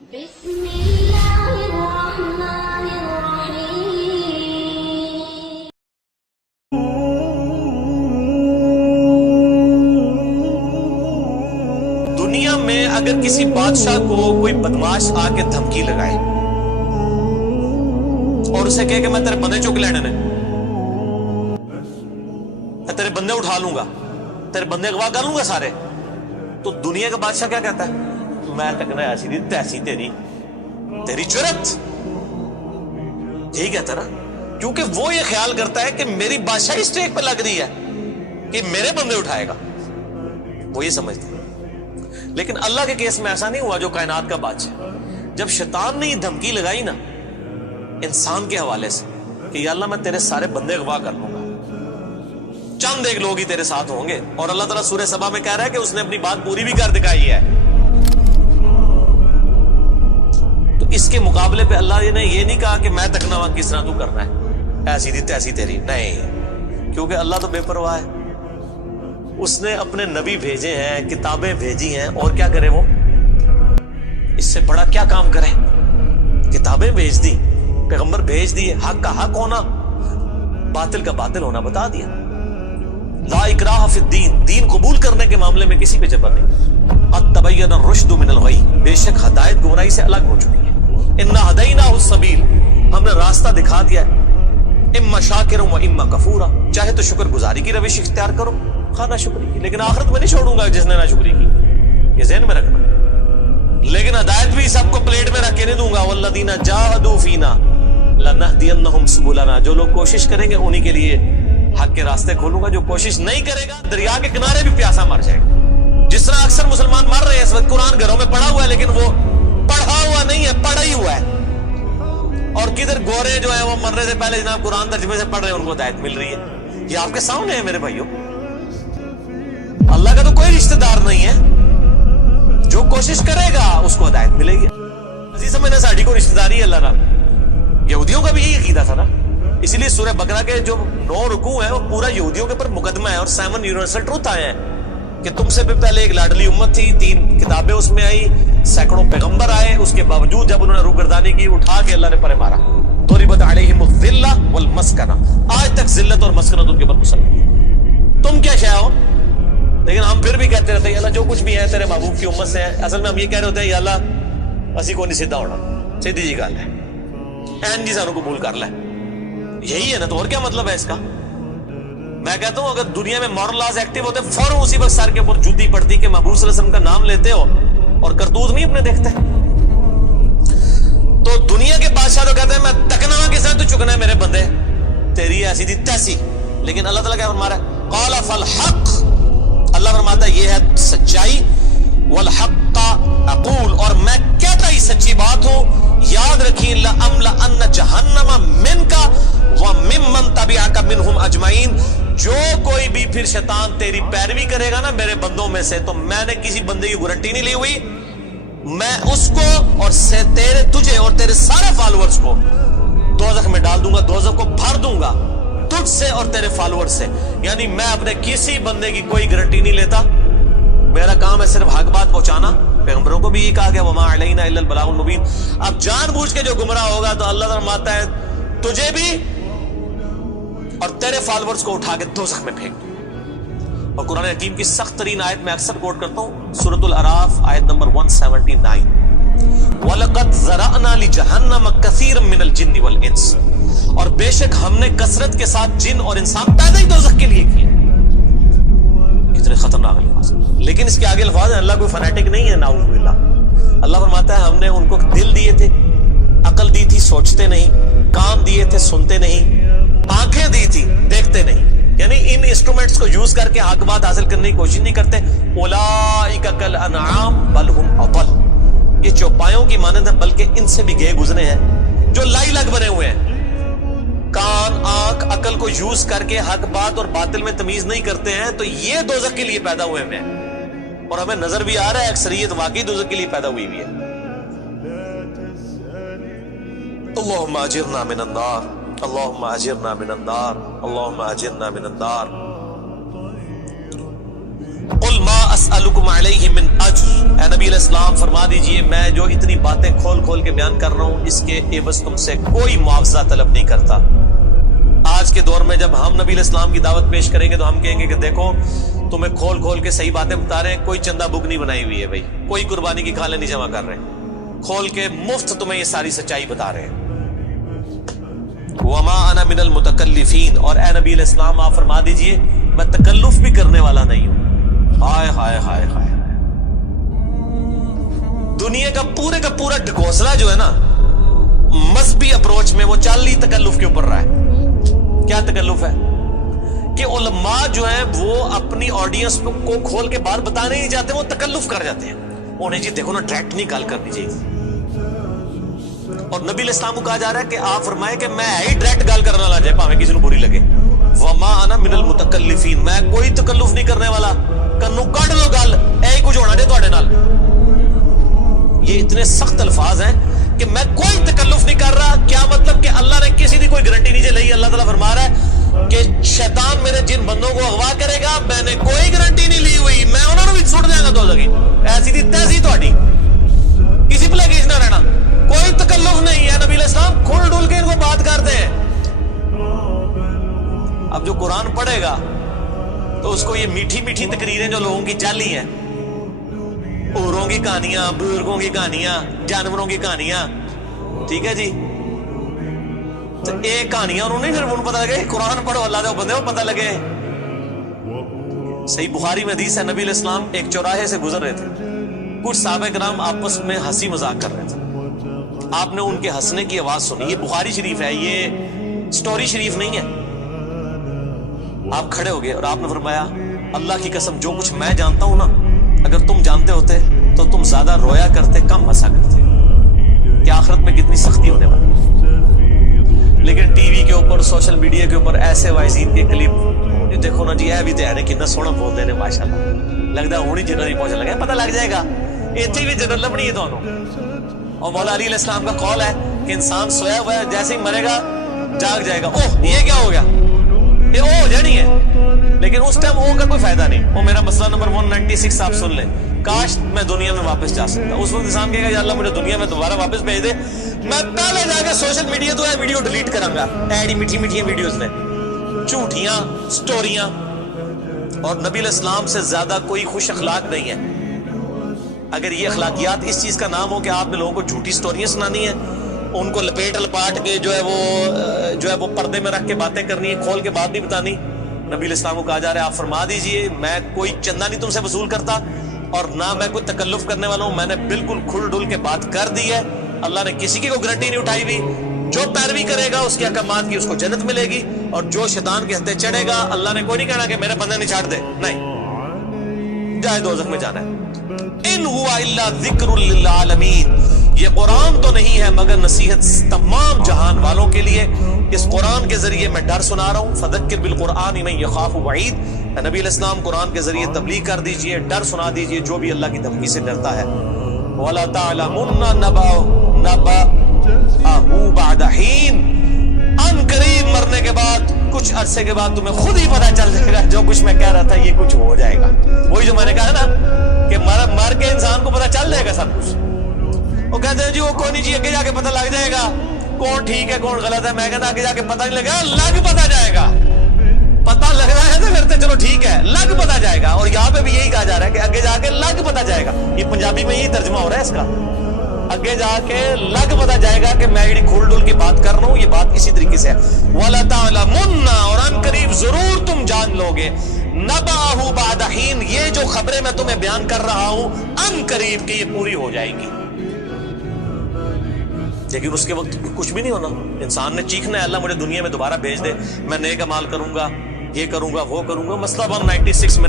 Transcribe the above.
بسم اللہ الرحمن الرحیم۔ دنیا میں اگر کسی بادشاہ کو کوئی بدماش آ کے دھمکی لگائے اور اسے کہے کہ میں تیرے بندے چک لینے نے، میں تیرے بندے اٹھا لوں گا، تیرے بندے اغوا کر لوں گا سارے، تو دنیا کا بادشاہ کیا کہتا ہے؟ میں تکنا ایسی دی تیسی تیری جرت، یہی کہتا نا، کیونکہ وہ یہ خیال کرتا ہے کہ میری بادشاہی اسٹیک پہ لگ رہی ہے کہ میرے بندے اٹھائے گا، وہ یہ سمجھتا ہے۔ لیکن اللہ کے کیس میں ایسا نہیں ہوا جو کائنات کا بادشاہ، جب شیطان نے یہ دھمکی لگائی نا انسان کے حوالے سے کہ یا اللہ میں تیرے سارے بندے اغوا کر لوں گا، چند ایک لوگ ہی تیرے ساتھ ہوں گے، اور اللہ تعالیٰ سورہ سبا میں کہہ رہا ہے کہ اس نے اپنی بات پوری بھی کر دکھائی ہے، تو اس کے مقابلے پہ اللہ نے یہ نہیں کہا کہ میں تکنا ہوا کس طرح تو کرنا ہے، ایسی دی تیسی تیری، نہیں، کیونکہ اللہ تو بے پرواہ ہے، اس نے اپنے نبی بھیجے ہیں، کتابیں بھیجی ہیں، اور کیا کرے وہ؟ اس سے بڑا کیا کام کرے؟ کتابیں بھیج دی، پیغمبر بھیج دیے، حق کا حق ہونا، باطل کا باطل ہونا بتا دیا۔ لا اکراہ فی الدین، دین قبول کرنے کے معاملے میں کسی پہ جبر نہیں۔ قد تبین الرشد من الغی، بے شک ہدایت گمراہی سے الگ ہو چکی ہے۔ انا ہدیناہ السبیل، ہم نے راستہ دکھا دیا ہے، اما شاکر و اما کفورا، چاہے تو شکر گزاری کی روش اختیار کرو، خانہ شکری کی، لیکن آخرت میں نہیں چھوڑوں گا جس نے نہ شکری کی، یہ ذہن میں رکھنا۔ لیکن ہدایت بھی سب کو پلیٹ میں رکھ کے نہیں دوں گا، والذین جاہدوا فینا لنہدینہم سبلنا، جو لوگ کوشش کریں گے انہی کے لیے حق کے راستے کھولوں گا، جو کوشش نہیں کرے گا دریا کے کنارے بھی پیاسا مر جائے گا۔ جس طرح اکثر مسلمان مر رہے ہیں اس وقت، قرآن گھروں میں پڑھا ہوا ہے لیکن وہ پڑھا ہوا نہیں ہے، پڑھا ہی ہوا ہے، اور کدھر گورے جو ہیں وہ مرنے سے پہلے جناب قرآن ترجمے سے پڑھ رہے ہیں، ان کو ہدایت مل رہی ہے۔ یہ آپ کے سامنے ہے میرے بھائیوں، اللہ کا تو کوئی رشتہ دار نہیں ہے، جو کوشش کرے گا اس کو ہدایت ملے گی۔ عزیز سمجھنا ساڑھی کو رشتہ داری ہے اللہ کا، یہودیوں کا بھی یہی عقیدہ تھا نا، اسی لیے سورہ بقرہ کے جو 9 رکوع ہیں وہ پورا یہودیوں کے اوپر مقدمہ ہے، اور 7 یونیورسل ٹروتھ آئے ہیں کہ تم سے بھی پہلے ایک لاڈلی امت تھی، 3 کتابیں اس میں آئی، سینکڑوں پیغمبر آئے، اس کے باوجود جب انہوں نے روگردانی کی اٹھا کے اللہ نے پرے مارا، ضربت علیہم الذلہ والمسکنہ، آج تک ذلت اور مسکنت ان کے اوپر مسلط۔ تم کیا شے ہو؟ لیکن ہم پھر بھی کہتے رہتے ہیں یا اللہ جو کچھ بھی ہے تیرے محبوب کی امت سے ہے، اصل میں ہم یہ کہہ رہے ہوتے ہیں یا اللہ اسی کو نہیں سیدھا ہونا، سیدھی جی گل ہے، این جی سانو قبول کر لے، یہی ہے نا، تو اور کیا مطلب ہے اس کا؟ میں کہتا ہوں اگر دنیا میں مورل لاز ایکٹیو ہوتے فوراً اسی وقت سر کے اوپر جوتی پڑتی کہ محبوب صلی اللہ علیہ وسلم کا نام لیتے ہو اور کرتوت نہیں اپنے دیکھتے۔ تو دنیا کے بادشاہ تو کہتے ہیں میں تکنا کے ساتھ تو چکنا ہے میرے بندے، تیری ایسی دی تیسی، لیکن اللہ تعالیٰ کیا فرما رہا ہے؟ قال فالحق، اللہ فرماتا ہے یہ ہے سچائی، والحق اقول، اور میں کہتا ہی سچی بات ہوں، یاد رکھیں لأملأن جہنم منک وممن تبعک منہم اجمعین، جو کوئی بھی پھر شیطان تیری پیروی کرے گا نا میرے بندوں میں سے، تو میں نے کسی بندے کی گارنٹی نہیں لی ہوئی، میں اس کو اور تجھے اور تیرے سارے فالوورز کو دوزخ میں ڈال دوں گا، دوزخ کو بھر دوں گا تجھ سے اور تیرے فالوور سے، یعنی میں اپنے کسی بندے کی کوئی گارنٹی نہیں لیتا، میرا کام ہے صرف حق بات پہنچانا۔ پیغمبروں کو بھی یہ کہا گیا وما علینا الا البلاغ المبین۔ اب جان بوجھ کے جو گمراہ ہوگا تو اللہ فرماتا ہے تجھے بھی اور تیرے فالوورز کو اٹھا کے دوزخ میں پھینک دوں۔ اور قرآن حکیم کی سخت ترین آیت میں اکثر کوٹ کرتا ہوں، سورۃ الاعراف آیت نمبر 179، وَلَقَدْ ذَرَأْنَا لِجَهَنَّمَ كَثِيرًا مِنَ الْجِنِّ وَالْإِنسِ، اور بے شک ہم نے کثرت کے ساتھ جن اور انسان پیدا ہی دوزخ کے لیے کیے۔ کتنے خطرناک الفاظ، لیکن اس کے آگے الفاظ ہیں اللہ کوئی فنیٹک نہیں ہے، نعوذ باللہ۔ اللہ فرماتا ہے ہم نے ان کو دل دیے تھے، عقل دی تھی سوچتے نہیں، کان دیے تھے سنتے نہیں، آنکھیں دی تھی دیکھتے نہیں، یعنی ان انسٹرومنٹس کو یوز کر کے حق بات حاصل کرنے کی کوشش نہیں کرتے۔ اولئک کالانعام بل ہم اضل، یہ چوپایوں کی مانند ہے بلکہ ان سے بھی گئے گزرے ہیں، جو لائی لگ بنے ہوئے ہیں، کان آنکھ عقل کو یوز کر کے حق بات اور باطل میں تمیز نہیں کرتے ہیں، تو یہ دوزخ کے لیے پیدا ہوئے ہیں، اور ہمیں نظر بھی آ رہا ہے اکثریت واقعی دوزخ کے لیے پیدا ہوئی بھی ہے۔ اللہم اجرنا من النار، اللہم اجرنا من النار، اللہم اجرنا من النار۔ قل ما اسألکم علیہ من اجر، اے نبی علیہ السلام فرما دیجئے میں جو اتنی باتیں کھول کھول کے بیان کر رہا ہوں اس کے عوض تم سے کوئی معاوضہ طلب نہیں کرتا. آج کے دور میں جب ہم نبی علیہ السلام کی دعوت پیش کریں گے تو ہم کہیں گے کہ دیکھو تمہیں کھول کھول کے صحیح باتیں بتا رہے ہیں, کوئی چندہ بک نہیں بنائی ہوئی ہے بھائی, کوئی قربانی کی کھالیں نہیں جمع کر رہے ہیں, کھول کے مفت تمہیں یہ ساری سچائی بتا رہے ہیں. وما انا من المتکلفین, اور اے نبی علیہ السلام آپ فرما دیجئے میں تکلف بھی کرنے والا نہیں ہوں. ہائے ہائے ہائے ہائے, دنیا کا پورا ڈھکوسلا جو ہے نا مذہبی اپروچ میں وہ چال ہی تکلف کے اوپر رہا ہے. کیا تکلف ہے کہ علماء جو ہیں وہ اپنی آڈینس کو کھول کے بات بتانے نہیں جاتے, وہ تکلف کر جاتے ہیں. انہیں جی دیکھو نا ڈائریکٹ نہیں گال کرنی چاہیے, اور نبی علیہ السلام کو کہا جا رہا ہے کہ آپ فرمائے کہ میں ہی ڈائریکٹ گال کرنے والا جائے پاویں کسی کو بری لگے. وما انا من المتکلفین, میں کوئی تکلف نہیں کرنے والا, کنو کڈ لو گل اے کچھ ہونا دے تواڈے نال. یہ اتنے سخت الفاظ ہیں کہ میں کوئی تکلف نہیں کر رہا. کیا مطلب کہ اللہ نے کسی دی کوئی گارنٹی نہیں لئی. اللہ تعالیٰ فرما رہا ہے کہ شیطان میرے جن بندوں کو اغوا کرے گا میں نے کوئی گارنٹی نہیں لی ہوئی, میں انہوں نے بھی چھوڑ دیا گا دوزخ. ایسی دی تیسی تہاڈی, کسی بھلے کیس نہ رہنا, کوئی تکلف نہیں ہے. نبی علیہ السلام کھول ڈول کے ان کو بات کرتے ہیں. اب جو قرآن پڑھے گا تو اس کو یہ میٹھی میٹھی تقریریں جو لوگوں کی جعلی ہیں, اوروں کی کہانیاں, بزرگوں کی کہانیاں, جانوروں کی کہانیاں, ٹھیک ہے جی, تو ایک کہانیاں انہوں نے پھر انہوں پتہ لگے قرآن پڑھو اللہ دے بندے کو پتہ لگے. صحیح بخاری میں حدیث ہے, نبی علیہ السلام ایک چوراہے سے گزر رہے تھے, کچھ صحابہ کرام آپس میں ہنسی مذاق کر رہے تھے. آپ نے ان کے ہنسنے کی آواز سنی. یہ بخاری شریف ہے, یہ سٹوری شریف نہیں ہے. آپ کھڑے ہو گئے اور آپ نے فرمایا اللہ کی قسم جو کچھ میں جانتا ہوں نا اگر تم جانتے ہوتے تو تم زیادہ رویا کرتے, کم ہنسا کرتے. کہ آخرت میں کتنی سختی ہونے والی. لیکن ٹی وی کے اوپر, سوشل میڈیا کے اوپر ایسے وائزین کے کلپ دیکھو نا جی, اے بھی تے ہے کتنا سونا بولتے ہیں ماشاءاللہ, لگتا ہے ہونی جنت ہی پہنچ لگا, پتہ لگ جائے گا اتنی بھی جنت لبنی ہے تانوں. اور مولا علی علیہ السلام کا قول ہے کہ انسان سویا ہوا ہے, جیسے ہی مرے گا جاگ جائے گا. اوہ یہ کیا ہو گیا, یہ او ہو جانی ہے, لیکن اس ٹائم او کا کوئی فائدہ نہیں. وہ میرا مسئلہ نمبر 196 آپ سن لیں, کاش میں دنیا میں واپس جا سکتا. اس وقت انسان کہے گا یا اللہ مجھے دنیا میں دوبارہ واپس بھیج دے, میں پہلے جا کے سوشل میڈیا تو ویڈیو ڈیلیٹ کراں گا. ایڈی میٹھی میٹھی ویڈیوز نے, جھوٹیاں سٹوریاں. اور نبی علیہ السلام سے زیادہ کوئی خوش اخلاق نہیں ہے. اگر یہ اخلاقیات اس چیز کا نام ہو کہ آپ نے لوگوں کو جھوٹی سٹوریاں سنانی ہیں, ان کو لپیٹ لپاٹ کے جو ہے وہ پردے میں رکھ کے باتیں کرنی ہے, کھول کے بات نہیں بتانی. نبی علیہ السلام کو کہا جا رہا ہے آپ فرما دیجئے میں کوئی چندہ نہیں تم سے وصول کرتا اور نہ میں کوئی تکلف کرنے والا ہوں. میں نے بالکل کھل ڈل کے بات کر دی ہے. اللہ نے کسی کی کوئی گارنٹی نہیں اٹھائی ہوئی. جو پیروی کرے گا اس کے احکامات کی اس کو جنت ملے گی, اور جو شیطان کے ہتھے چڑھے گا اللہ نے کوئی نہیں کہنا کہ میرے بندے نہیں چھاڑ دے, نہیں, جائے دوزخ میں جانا ہے. ان ہوا الا ذکر للعالمین, یہ قرآن تو نہیں ہے مگر نصیحت تمام جہان والوں کے لیے. اس قرآن کے ذریعے میں ڈر سنا رہا ہوں. فذکر بالقرآن من یخاف وعید, نبی علیہ السلام قرآن کے ذریعے تبلیغ کر دیجئے, ڈر سنا دیجئے جو بھی اللہ کی دھمکی سے ڈرتا ہے. وَلَا تَعْلَمُنَّ نَبَأَهُ بَعْدَ حِينٍ, ان قریب مرنے کے بعد کچھ عرصے کے بعد تمہیں خود ہی پتہ چل جائے گا جو کچھ میں کہہ رہا تھا یہ کچھ ہو جائے گا. وہی جو میں نے کہا نا کہ مر کے انسان کو پتہ چل جائے گا سب کچھ. وہ کہتے ہیں جی وہ کوئی نہیں جی آگے جا کے پتہ لگ جائے گا کون ٹھیک ہے کون غلط ہے. میں کہتا آگے جا کے پتہ نہیں لگا, لگ پتہ جائے گا. پتہ لگ رہا ہے تو پھر چلو ٹھیک ہے, لگ پتہ جائے گا. اور یہاں پہ بھی یہی کہا جا رہا ہے کہ آگے جا کے لگ پتہ جائے گا. یہ پنجابی میں یہی ترجمہ ہو رہا ہے اس کا, آگے جا کے لگ پتہ جائے گا کہ میں یہ کھول ڈول کی بات کر رہا ہوں, یہ بات اسی طریقے سے ہے. وَلَا تَعْلَمُنَّ, اور ان قریب ضرور تم جان لوگے, نَبَأَهُ بَعْدَ حِينٍ, یہ جو خبریں میں تمہیں بیان کر رہا ہوں ان قریب کہ یہ پوری ہو جائیں گی. لیکن اس کے وقت کچھ بھی نہیں ہونا. انسان نے چیخنا ہے اللہ مجھے دنیا میں دوبارہ بھیج دے, میں نیک اعمال کروں گا, یہ کروں گا, وہ کروں گا. مسئلہ 196 میں